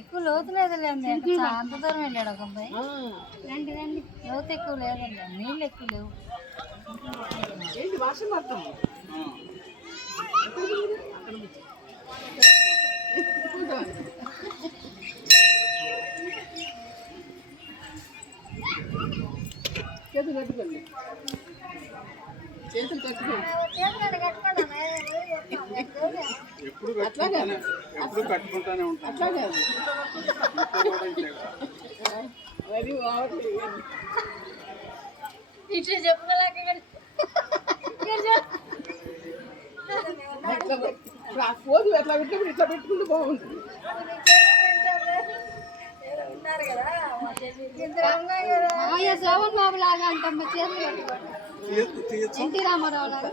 ఎక్కువ లోతు లేదులేండి, అంత దూరం వెళ్ళాడు ఒక అబ్బాయి. రండి రండి, లోతు ఎక్కువ లేదండి, నీళ్ళు ఎక్కువ లేవు. ఏంటి వర్షం మొత్తం చేతులు కట్టుకోండి, చేతులు కట్టుకోండి. ఎప్పుడు కట్టుకుంటానే ఉంటాను. అట్లాగే ఇట్లా చెప్పుకోలేక పోదు, ఎట్లా పెట్టినప్పుడు ఇట్లా పెట్టుకుంటూ బాగుంటుంది. శోభన్ బాబు లాగా అంటాం, చేతులు కట్టుకోండి. ఎన్టీ రామారావు లాగా.